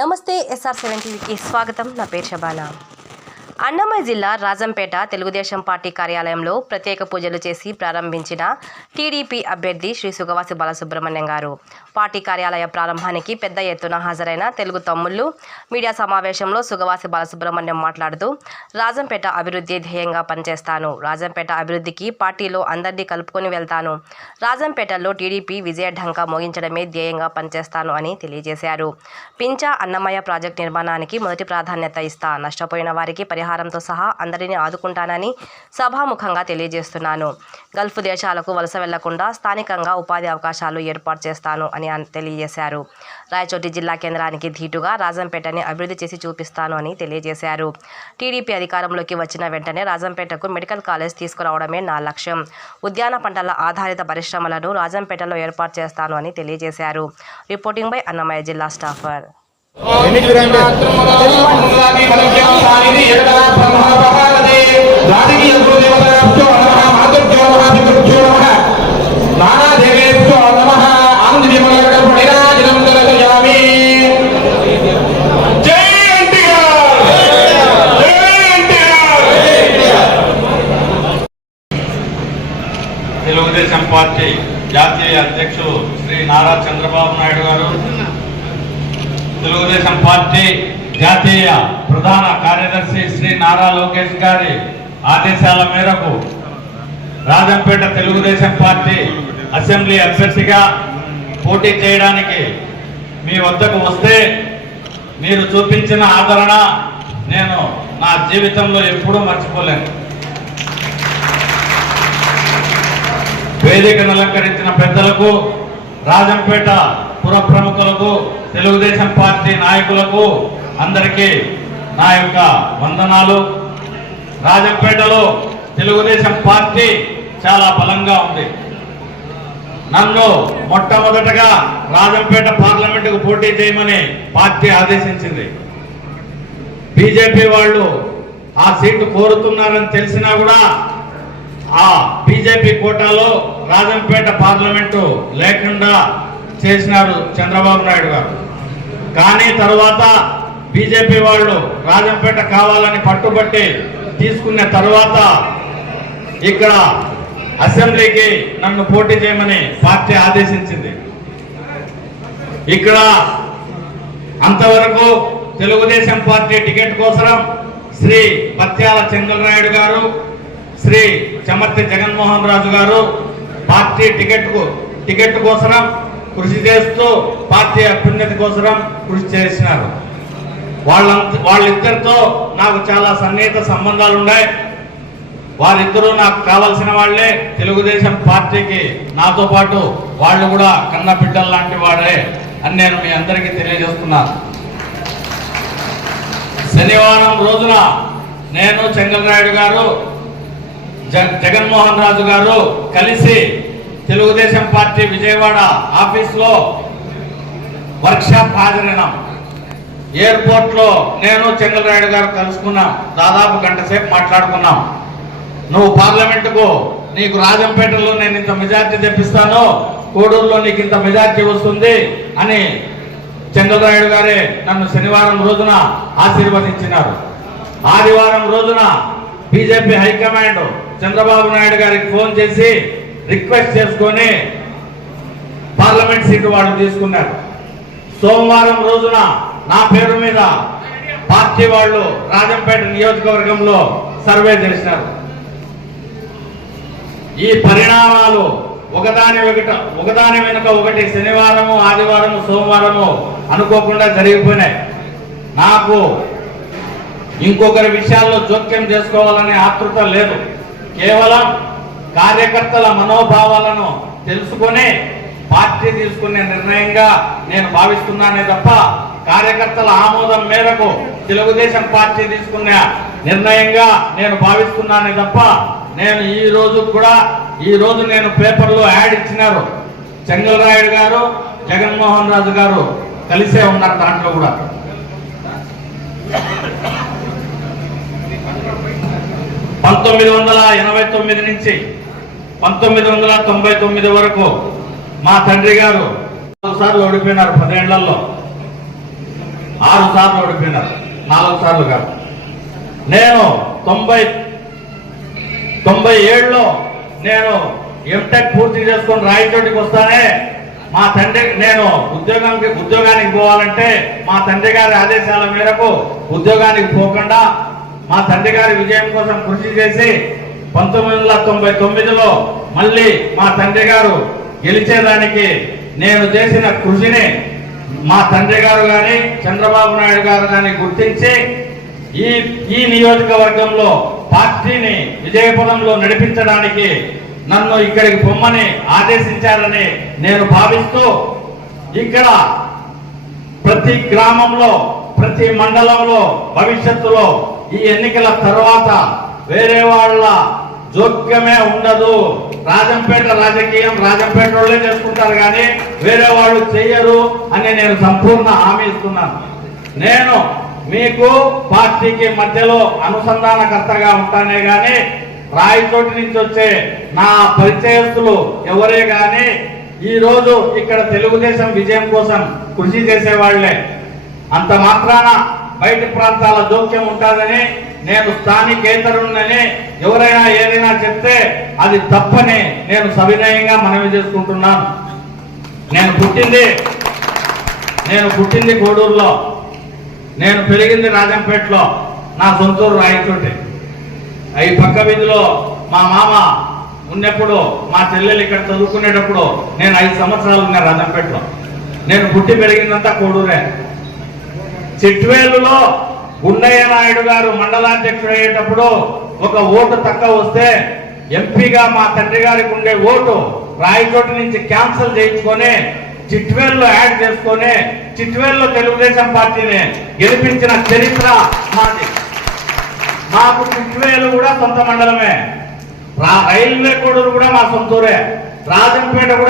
నమస్తే SR7 టీవీకి స్వాగతం. నా పేరు శబానా. అన్నమయ్య జిల్లా రాజంపేట తెలుగుదేశం పార్టీ కార్యాలయంలో ప్రత్యేక పూజలు చేసి ప్రారంభించిన టీడీపీ అభ్యర్థి శ్రీ సుగవాసి బాలసుబ్రహ్మణ్యం గారు. పార్టీ కార్యాలయ ప్రారంభానికి పెద్ద ఎత్తున హాజరైన తెలుగు తమ్ముళ్లు మీడియా సమావేశంలో సుగవాసి బాలసుబ్రహ్మణ్యం మాట్లాడుతూ, రాజంపేట అభివృద్ధి ధ్యేయంగా పనిచేస్తాను. రాజంపేట అభివృద్ధికి పార్టీలో అందరినీ కలుపుకొని వెళ్తాను. రాజంపేటలో టీడీపీ విజయ ఢంకా మోగించడమే ధ్యేయంగా పనిచేస్తాను అని తెలియజేశారు. పింఛా అన్నమయ్య ప్రాజెక్టు నిర్మాణానికి మొదటి ప్రాధాన్యత ఇస్తా. నష్టపోయిన వారికి పరిహారంతో సహా అందరినీ ఆదుకుంటానని సభాముఖంగా తెలియజేస్తున్నాను. గల్ఫ్ దేశాలకు వలస వెళ్లకుండా స్థానికంగా ఉపాధి అవకాశాలు ఏర్పాటు చేస్తాను అని తెలియజేశారు. రాయచోటి జిల్లా కేంద్రానికి ధీటుగా రాజంపేటని అభివృద్ధి చేసి చూపిస్తాను అని తెలియజేశారు. టీడీపీ అధికారంలోకి వచ్చిన వెంటనే రాజంపేటకు మెడికల్ కాలేజ్ తీసుకురావడమే నా లక్ష్యం. ఉద్యాన పంటల ఆధారిత పరిశ్రమలను రాజంపేటలో ఏర్పాటు చేస్తాను అని తెలియజేశారు. రిపోర్టింగ్ బై అన్నమయ్య జిల్లా స్టాఫర్. తెలుగుదేశం పార్టీ జాతీయ అధ్యక్షులు శ్రీ నారా చంద్రబాబు నాయుడు గారు, తెలుగుదేశం పార్టీ జాతీయ ప్రధాన కార్యదర్శి శ్రీ నారా లోకేష్ గారి ఆదేశాల మేరకు రాజంపేట తెలుగుదేశం పార్టీ అసెంబ్లీ అభ్యర్థిగా పోటీ చేయడానికి మీ వద్దకు వస్తే మీరు చూపించిన ఆదరణ నేను నా జీవితంలో ఎప్పుడూ మర్చిపోలేను. వేదికను అలంకరించిన పెద్దలకు, రాజంపేట పుర ప్రముఖులకు, తెలుగుదేశం పార్టీ నాయకులకు అందరికీ నా యొక్క వందనాలు. రాజంపేటలో తెలుగుదేశం పార్టీ చాలా బలంగా ఉంది. నన్ను మొట్టమొదటగా రాజంపేట పార్లమెంటుకు పోటీ చేయమని పార్టీ ఆదేశించింది. బీజేపీ వాళ్ళు ఆ సీటు కోరుతున్నారని తెలిసినా కూడా ఆ బీజేపీ కోటాలో రాజంపేట పార్లమెంటు లేకుండా చేసినారు చంద్రబాబు నాయుడు గారు. కానీ తర్వాత బీజేపీ వాళ్ళు రాజంపేట కావాలని పట్టుబట్టి తీసుకున్న తర్వాత ఇక్కడ అసెంబ్లీకి నన్ను పోటీ చేయమని పార్టీ ఆదేశించింది. ఇక్కడ అంతవరకు తెలుగుదేశం పార్టీ టికెట్ కోసం శ్రీ పత్యాల చెంగలరాయుడు గారు, శ్రీ చమర్తి జగన్మోహన్ రాజు గారు పార్టీ టికెట్ కోసం కృషి చేస్తూ పార్టీ అభ్యున్నతి కోసం కృషి చేసినారు. వాళ్ళిద్దరితో నాకు చాలా సన్నిహిత సంబంధాలు ఉన్నాయి. వాళ్ళిద్దరూ నాకు కావాల్సిన వాళ్లే. తెలుగుదేశం పార్టీకి నాతో పాటు వాళ్ళు కూడా కన్న బిడ్డలు లాంటి వాడే అని నేను మీ అందరికీ తెలియజేస్తున్నాను. శనివారం రోజున నేను, చెంగలరాయుడు గారు, జగన్మోహన్ రాజు గారు కలిసి తెలుగుదేశం పార్టీ విజయవాడ ఆఫీస్లో వర్క్షాప్ హాజరైనాం. ఎయిర్పోర్ట్ లో నేను, చెంగలరాయుడు గారు కలుసుకున్నాం. దాదాపు గంట సేపు మాట్లాడుకున్నాం. నువ్వు పార్లమెంటుకు నీకు రాజంపేటలో నేను ఇంత మెజార్టీ తెప్పిస్తాను, కోడూరులో నీకు ఇంత మెజార్టీ వస్తుంది అని చెంగలరాయుడు గారే నన్ను శనివారం రోజున ఆశీర్వదించినారు. ఆదివారం రోజున బీజేపీ హైకమాండ్ చంద్రబాబు నాయుడు గారికి ఫోన్ చేసి రిక్వెస్ట్ చేసుకొని పార్లమెంట్ సీటు వాళ్ళు తీసుకున్నారు. సోమవారం రోజున నా పేరు మీద పార్టీ వాళ్ళు రాజంపేట నియోజకవర్గంలో సర్వే చేసినారు. ఈ పరిణామాలు ఒకదాని వెనుక ఒకటి శనివారము, ఆదివారము, సోమవారము అనుకోకుండా జరిగిపోయినాయి. నాకు ఇంకొకరి విషయాల్లో జోక్యం చేసుకోవాలనే ఆతృత లేదు. కేవలం కార్యకర్తల మనోభావాలను తెలుసుకొని పార్టీ తీసుకునే నిర్ణయంగా నేను భావిస్తున్నానే తప్ప, కార్యకర్తల ఆమోదం మేరకు తెలుగుదేశం పార్టీ తీసుకున్న నిర్ణయంగా నేను భావిస్తున్నానే తప్ప, నేను ఈ రోజు నేను పేపర్లో యాడ్ ఇచ్చినారు. చెంగలరాయుడు గారు, జగన్మోహన్ రాజు గారు కలిసే ఉన్నారు. దాంట్లో కూడా 1989 నుంచి 1999 వరకు మా తండ్రి గారు 4 సార్లు ఓడిపోయినారు 10 ఏళ్లలో. 6 సార్లు ఓడిపోయినారు, 4 సార్లు కాదు. నేను 97లో నేను ఎంటెక్ పూర్తి చేసుకొని రాయచోటికి వస్తానే మా తండ్రి, నేను ఉద్యోగానికి పోవాలంటే మా తండ్రి గారి ఆదేశాల మేరకు ఉద్యోగానికి పోకుండా మా తండ్రి గారి విజయం కోసం కృషి చేసి 1999లో మళ్ళీ మా తండ్రి గారు గెలిచేదానికి నేను చేసిన కృషిని మా తండ్రి గారు కానీ చంద్రబాబు నాయుడు గారు కానీ గుర్తించి ఈ నియోజకవర్గంలో పార్టీని విజయపదంలో నడిపించడానికి నన్ను ఇక్కడికి పొమ్మని ఆదేశించారని నేను భావిస్తూ, ఇక్కడ ప్రతి గ్రామంలో ప్రతి మండలంలో భవిష్యత్తులో ఈ ఎన్నికల తర్వాత వేరే వాళ్ళ జోక్యమే ఉండదు. రాజంపేట రాజకీయం రాజంపేట వాళ్ళే చేసుకుంటారు కానీ వేరే వాళ్ళు చెయ్యరు అని నేను సంపూర్ణ హామీ ఇస్తున్నాను. నేను మీకు పార్టీకి మధ్యలో అనుసంధానకర్తగా ఉంటానే గాని రాయచోటి నుంచి వచ్చే నా పరిచయస్తులు ఎవరే గాని ఈ రోజు ఇక్కడ తెలుగుదేశం విజయం కోసం కృషి చేసేవాళ్లే. అంత మాత్రాన బయటి ప్రాంతాల జోక్యం ఉంటుందని, నేను స్థానికేతరుణ్ణని ఎవరైనా ఏదైనా చెప్తే అది తప్పని నేను సవినయంగా మనవి చేసుకుంటున్నాను. నేను పుట్టింది కోడూరులో, నేను పెరిగింది రాజంపేటలో, నా సొంతూరు రాయచోటి. ఈ పక్క వీధిలో మా మామ ఉన్నప్పుడు, మా చెల్లెలు ఇక్కడ చదువుకునేటప్పుడు నేను 5 సంవత్సరాలు ఉన్నా రాజంపేటలో. నేను పుట్టి పెరిగిందంతా కోడూరే. చిట్వేలులో గుండయ్య నాయుడు గారు మండలాధ్యక్షుడు అయ్యేటప్పుడు ఒక ఓటు తక్కువ వస్తే ఎంపీగా మా తండ్రి గారికి ఉండే ఓటు రాయచోటి నుంచి క్యాన్సిల్ చేయించుకొని చిట్వేల్లో యాడ్ చేసుకొని చిట్వేల్లో తెలుగుదేశం పార్టీని గెలిపించిన చరిత్ర మాది. మాకు చిట్వేలు కూడా సొంత మండలమే, రైల్వే కోడూరు కూడా మా సొంతూరే, రాజంపేట కూడా